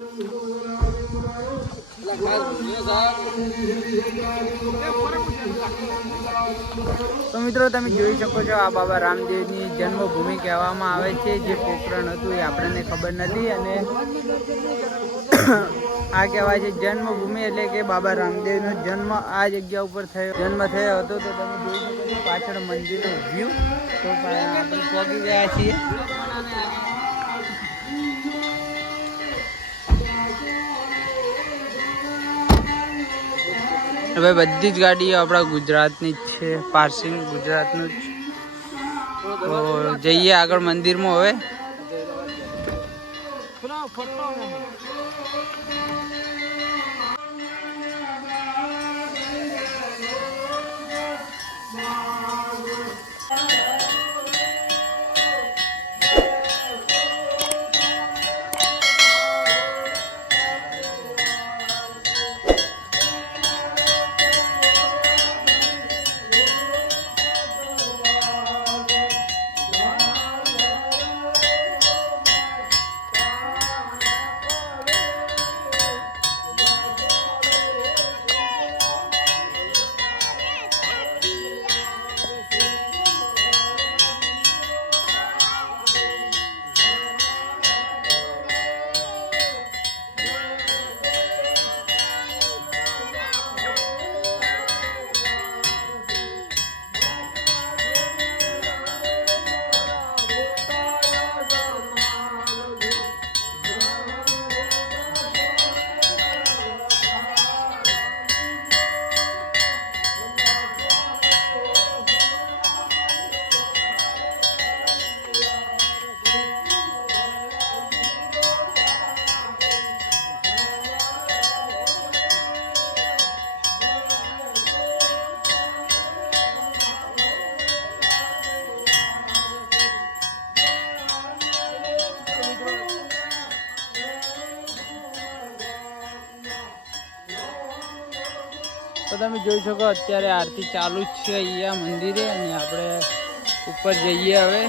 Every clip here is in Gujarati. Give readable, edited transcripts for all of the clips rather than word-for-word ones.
તો મિત્રો તમે જોઈ શકો છો આ બાબા રામદેવની જન્મભૂમિ કહેવામાં આવે છે. જે પોખરણ હતું એ આપણને ખબર નથી અને આ કહેવાય છે જન્મભૂમિ, એટલે કે બાબા રામદેવનો જન્મ આ જગ્યા ઉપર જન્મ થયો હતો. તો તમે જોઈ શકો છો પાછળ મંદિરનો વ્યૂ. તો આપણે પહોંચી ગયા છીએ. હવે બધી જ ગાડીઓ આપણા ગુજરાતની જ છે, પાર્સિંગ ગુજરાતનું જ. તો જઈએ આગળ મંદિરમાં. હવે તો તમે જોઈ શકો અત્યારે આરતી ચાલુ જ છે અહીંયા મંદિરે, અને આપણે ઉપર જઈએ હવે.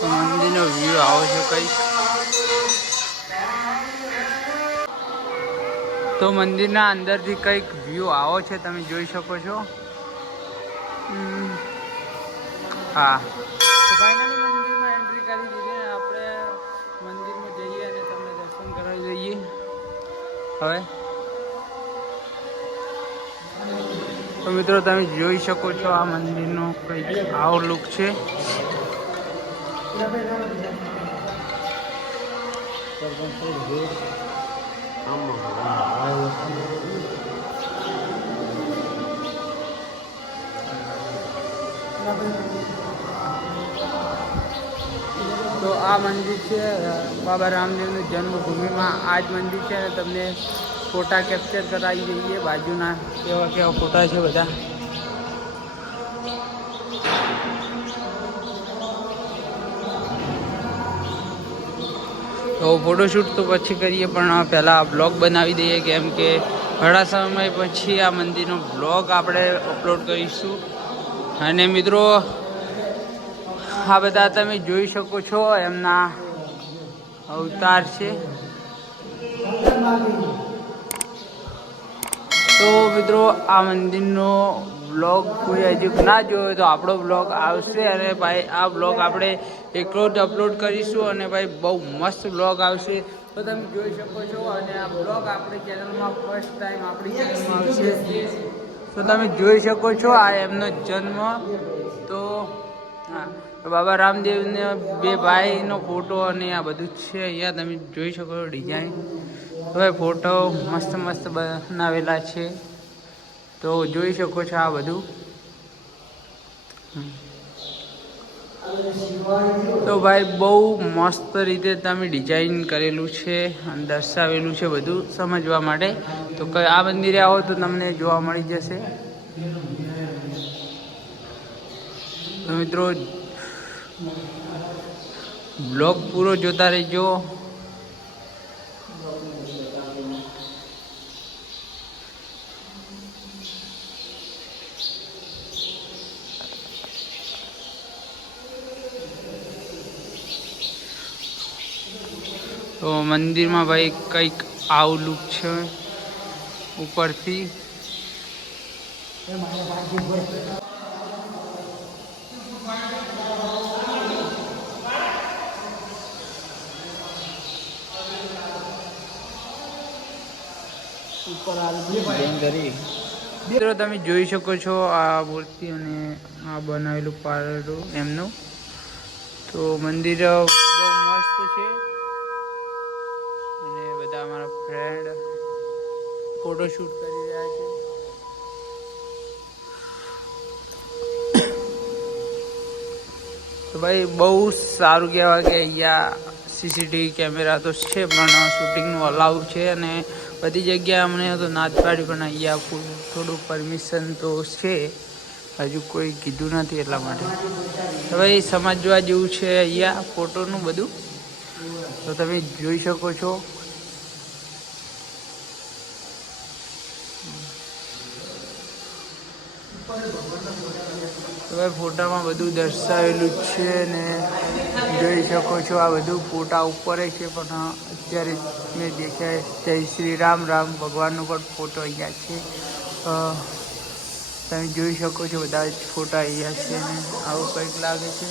તો મંદિરનો વ્યૂ આવો છે કંઈક. તો મંદિરના અંદરથી કંઈક વ્યૂ આવો છે, તમે જોઈ શકો છો. હા, તો ફાઇનલી મંદિરમાં એન્ટ્રી કરી દીધી. આપણે મંદિરમાં જઈએ અને તમને દર્શન કરાવી દઈએ. હવે તો મિત્રો તમે જોઈ શકો છો આ મંદિરનો કંઈક આવો લુક છે. તો આ મંદિર છે બાબા રામદેવની જન્મભૂમિમાં. આ જ મંદિર છે અને તમને ફોટા કેપ્ચર કરાવી દઈએ. બાજુના કેવા કેવા ફોટા છે બધા. તો ફોટોશૂટ તો પછી કરીએ, પણ પહેલાં બ્લોગ બનાવી દઈએ, કેમ કે ઘણા સમય પછી આ મંદિરનો બ્લોગ આપણે અપલોડ કરીશું. અને મિત્રો આ બધા તમે જોઈ શકો છો એમના અવતાર છે. તો મિત્રો આ મંદિરનો બ્લોગ કોઈ હજુ ના જોયો તો આપણો બ્લોગ આવશે, અને ભાઈ આ બ્લોગ આપણે એકલો જ અપલોડ કરીશું. અને ભાઈ બહુ મસ્ત બ્લોગ આવશે, તો તમે જોઈ શકો છો. અને આ બ્લોગ આપણી ચેનલમાં ફર્સ્ટ ટાઈમ આપણી ચેનલમાં આવશે. તો તમે જોઈ શકો છો આ એમનો જન્મ. તો હા, બાબા રામદેવને બે ભાઈનો ફોટો અને આ બધું જ છે અહીંયા. તમે જોઈ શકો છો ડિઝાઇન. હવે ફોટો મસ્ત મસ્ત બનાવેલા છે, તો જોઈ શકો છો આ બધું. તો ભાઈ બહુ મસ્ત રીતે તમે ડિઝાઇન કરેલું છે અને દર્શાવેલું છે બધું સમજવા માટે. તો આ મંદિરે આવો તો તમને જોવા મળી જશે. તો મિત્રો બ્લોગ પૂરો જોતા રહેજો. તો મંદિરમાં ભાઈ કંઈક આવું લુક છે ઉપરથી. મિત્રો તમે જોઈ શકો છો આ મૂર્તિ અને આ બનાવેલું પારડું એમનું. તો મંદિર બહુ મસ્ત છે અને બધા અમારા ફ્રેન્ડ ફોટોશૂટ કરી રહ્યા છે. તો ભાઈ બહુ સારું કહેવાય કે અહીંયા સીસીટીવી કેમેરા તો છે પણ શૂટિંગનું અલાઉ છે અને બધી જગ્યાએ અમને તો ના જ પાડી પણ અહીંયા થોડું પરમિશન તો છે, હજુ કોઈ કીધું નથી એટલા માટે. તો ભાઈ સમજવા જેવું છે અહીંયા ફોટોનું બધું. તો તમે જોઈ શકો છો. તો ભાઈ ફોટામાં બધું દર્શાવેલું જ છે ને જોઈ શકો છો. આ બધું ફોટા ઉપર છે પણ અત્યારે મેં દેખાય જય શ્રી રામ ભગવાનનો પણ ફોટો અહીંયા છે. તમે જોઈ શકો છો બધા જ ફોટા અહીંયા છે ને આવું કંઈક લાગે છે.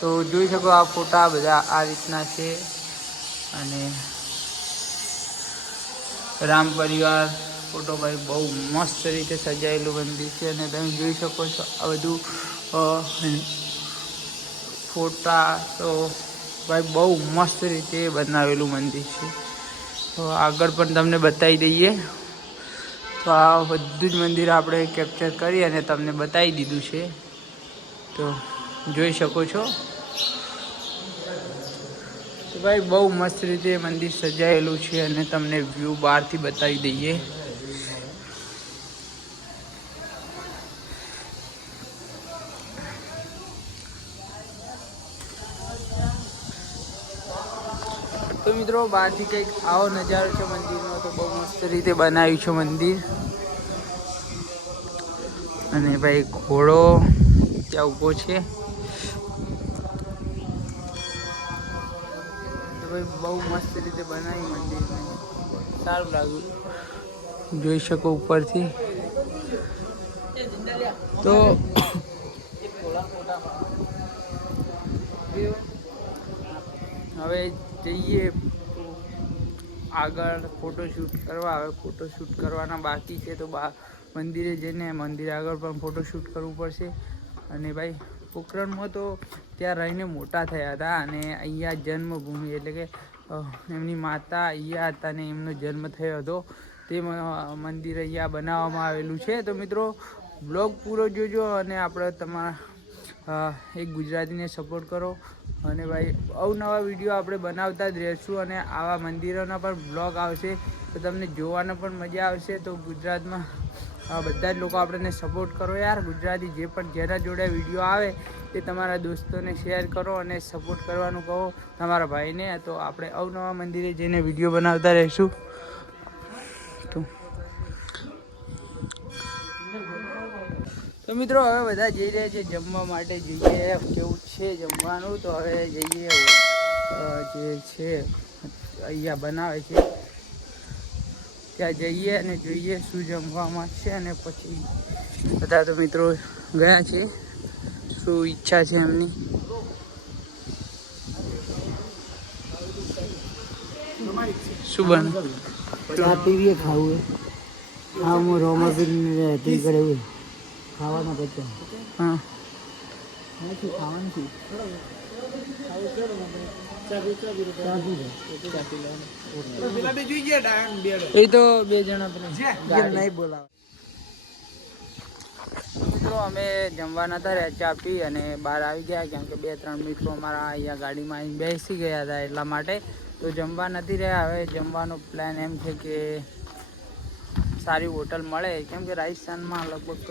તો જોઈ શકો આ ફોટા બધા આ રીતના છે અને રામ પરિવાર ફોટો ભાઈ બહુ મસ્ત રીતે સજાયેલું મંદિર છે અને તમે જોઈ શકો છો આ બધું ફોટા. તો ભાઈ બહુ મસ્ત રીતે બનાવેલું મંદિર છે. તો આગળ પણ તમને બતાવી દઈએ. તો આ બધું જ મંદિર આપણે કેપ્ચર કરી અને તમને બતાવી દીધું છે. તો જોઈ શકો છો. તો ભાઈ બહુ મસ્ત રીતે મંદિર સજાયેલું છે અને તમને વ્યૂ બહારથી બતાવી દઈએ. તો મિત્રો બહારથી કંઈક આવો નજારો છે મંદિરનો. તો બહુ મસ્ત રીતે બનાવ્યું છે મંદિર. અને ભાઈ ઘોડો ત્યાં ઊભો છે. તો ભાઈ બહુ મસ્ત રીતે બનાવ્યું મંદિર, સારું લાગ્યું જોઈ શકો ઉપરથી. તો હવે જઈએ આગળ ફોટોશૂટ કરવા. હવે ફોટોશૂટ કરવાના બાકી છે. તો મંદિરે જઈને મંદિર આગળ પણ ફોટોશૂટ કરવું પડશે. અને ભાઈ પોખરણમાં તો ત્યાં રહીને મોટા થયા હતા અને અહીંયા જન્મભૂમિ એટલે કે એમની માતા અહીંયા હતા અને એમનો જન્મ થયો હતો. તે મંદિર અહીંયા બનાવવામાં આવેલું છે. તો મિત્રો બ્લોગ પૂરો જોજો અને આપણે તમારા એક ગુજરાતીને સપોર્ટ કરો. અને ભાઈ અવનવા વિડીયો આપણે બનાવતા જ રહીશું અને આવા મંદિરોના પણ બ્લોગ આવશે તો તમને જોવાનો પણ મજા આવશે. તો ગુજરાતમાં બધા જ લોકો આપણને સપોર્ટ કરો યાર. ગુજરાતી જે પણ જેના જોડે વિડીયો આવે એ તમારા દોસ્તોને શેર કરો અને સપોર્ટ કરવાનું કહો તમારા ભાઈને. તો આપણે અવનવા મંદિરે જઈને વિડીયો બનાવતા રહીશું. તો મિત્રો હવે બધા જઈ રહ્યા છે જમવા માટે. જોઈએ કેવું છે જમવાનું. તો હવે જઈએ જે છે અહીંયા બનાવે છે ત્યાં જઈએ અને જોઈએ શું જમવામાં છે. અને પછી બધા તો મિત્રો ગયા છે, શું ઈચ્છા છે એમની. શું બને ચા પીવીએ, ખાવું હા હું રોમાબીન કરે ખાવાના બધા. હા ખાવાનું છે એ તો બે જણા નહીં બોલાવે. મિત્રો અમે જમવાના હતા રહ્યા, ચા પી અને બહાર આવી ગયા કેમ કે 2-3 મિત્રો અમારા અહીંયા ગાડીમાં આવીને બેસી ગયા હતા એટલા માટે. તો જમવા નથી રહ્યા. હવે જમવાનો પ્લાન એમ છે કે સારી હોટલ મળે કેમ કે રાજસ્થાનમાં લગભગ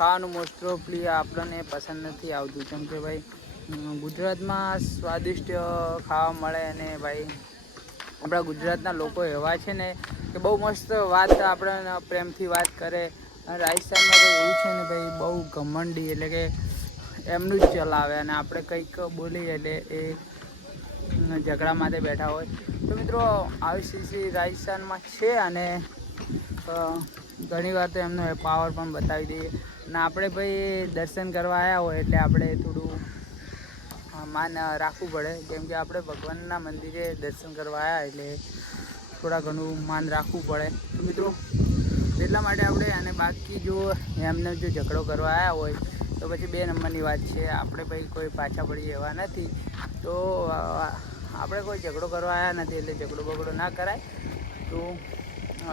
ખાવાનું મોસ્ટ ઓફલી આપણને પસંદ નથી આવતું, કેમ કે ભાઈ ગુજરાતમાં સ્વાદિષ્ટ ખાવા મળે અને ભાઈ આપણા ગુજરાતના લોકો એવા છે ને કે બહુ મસ્ત વાત આપણે પ્રેમથી વાત કરે. અને રાજસ્થાનમાં ભાઈ એવું છે ને ભાઈ બહુ ઘમંડી, એટલે કે એમનું જ ચલાવે અને આપણે કંઈક બોલીએ એટલે એ ઝઘડા માટે બેઠા હોય. તો મિત્રો આવી સ્થિતિ રાજસ્થાનમાં છે અને ઘણી વાર તો એમનો પાવર પણ બતાવી દઈએ. અને આપણે ભાઈ દર્શન કરવા આવ્યા હોય એટલે આપણે થોડું માન રાખવું પડે, કેમ કે આપણે ભગવાનના મંદિરે દર્શન કરવા આવ્યા એટલે થોડા ઘણું માન રાખવું પડે. તો મિત્રો એટલા માટે આપણે, અને બાકી જો એમને જો ઝઘડો કરવા આવ્યા હોય તો પછી 2 નંબરની વાત છે. આપણે ભાઈ કોઈ પાછા પડીએ એવા નથી, તો આપણે કોઈ ઝઘડો કરવા આવ્યા નથી એટલે ઝઘડો બગડો ના કરાય. તો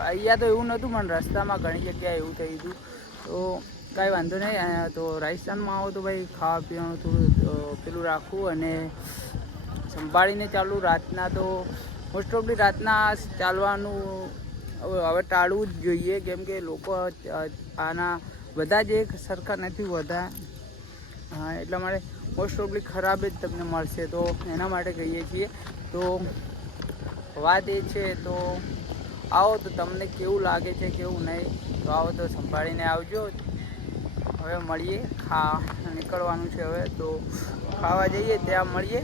અહીંયા તો એવું નહોતું, પણ રસ્તામાં ઘણી જગ્યાએ એવું થઈ હતું. તો કાંઈ વાંધો નહીં. તો રાજસ્થાનમાં આવો તો ભાઈ ખાવા પીવાનું થોડું પેલું રાખવું અને સંભાળીને ચાલુ. રાતના તો મોસ્ટ ઓફલી રાતના ચાલવાનું હવે ટાળવું જ જોઈએ, કેમ કે લોકો આના બધા જ એક સરખા નથી હોતા. એટલા માટે મોસ્ટ ઓફલી ખરાબ જ તમને મળશે, તો એના માટે કહીએ છીએ. તો વાત એ છે, તો આવો તો તમને કેવું લાગે છે કેવું નહીં, તો આવો તો સંભાળીને આવજો. હવે મળીએ, નીકળવાનું છે હવે, તો ખાવા જઈએ ત્યાં મળીએ.